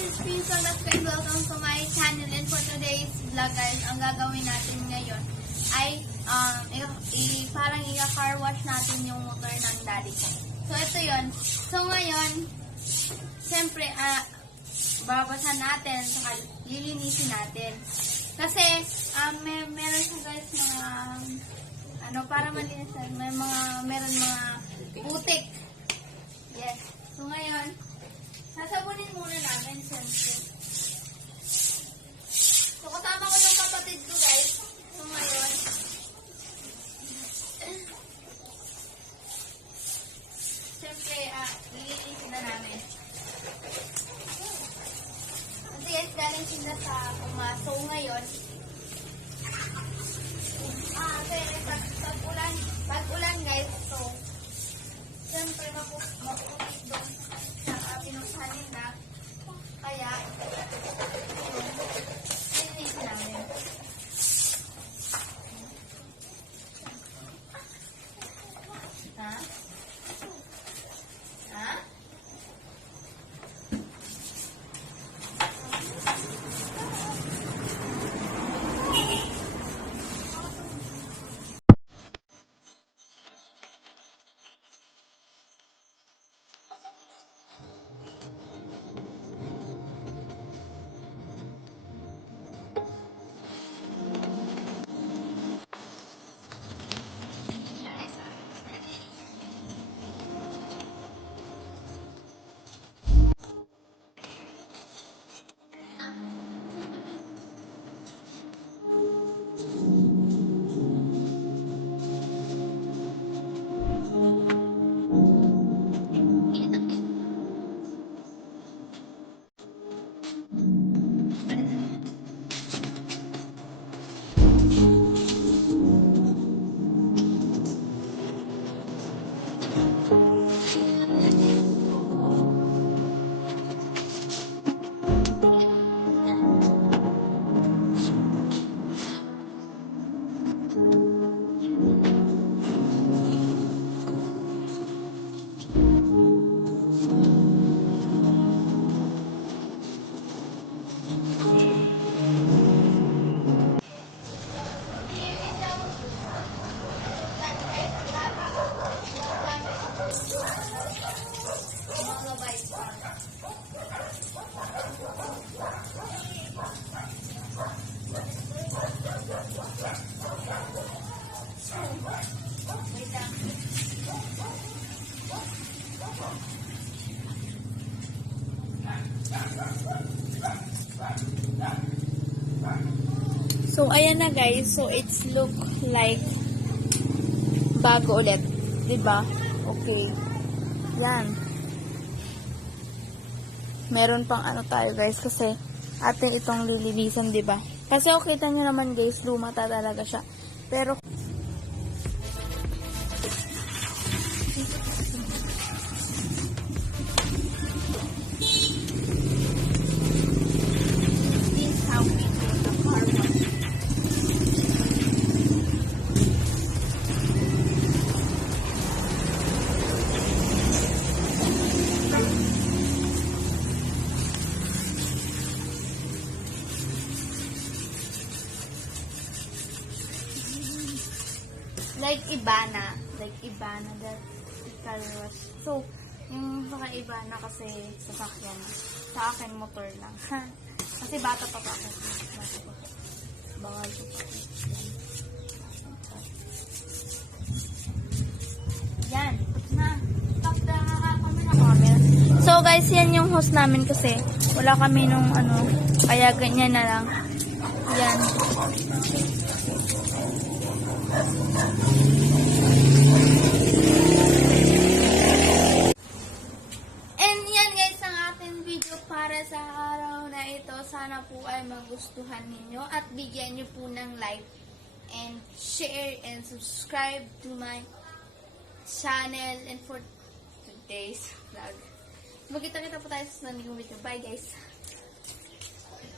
is Pinson and welcome to my channel. And for today's vlog guys, ang gagawin natin ngayon ay parang i-car wash natin yung motor ng daddy ko. So ito yon. So ngayon, siyempre, babasan natin, saka lilinisin natin. Kasi, meron siya guys mga, para malinis, meron mga putik. Yes. So ngayon, sasabunin muna namin, siyempre. So kasama ko yung kapatid ko guys. So ngayon, siyempre, lilinisin na namin. Kasi guys, galing sila sa pumaso ngayon. Pag ulan guys, so, siyempre, mapupulis doon sa pinuksan nila. Kaya, lilinisin namin. Ha? Ha? So, ayan na guys. So, it's look like bago ulit. Diba? Okay. Yan. Meron pang tayo guys kasi atin itong lilinisan, diba? Kasi okay, nyo naman guys, lumata talaga siya. Pero, like Ibana that car wash. So, yung saka Ibana kasi sasakyan. Sa akin, motor lang. Kasi bata pa ako. Bawal ko pa. Yan. Na. Stop na kami na camera. So, guys, yan yung host namin kasi wala kami nung kaya ganyan na lang. Yan. And yan guys ang ating video para sa araw na ito. Sana po ay magustuhan ninyo at bigyan nyo po ng like and share and subscribe to my channel. And for today's vlog, magkita-kita po tayo sa sunod video. Bye guys!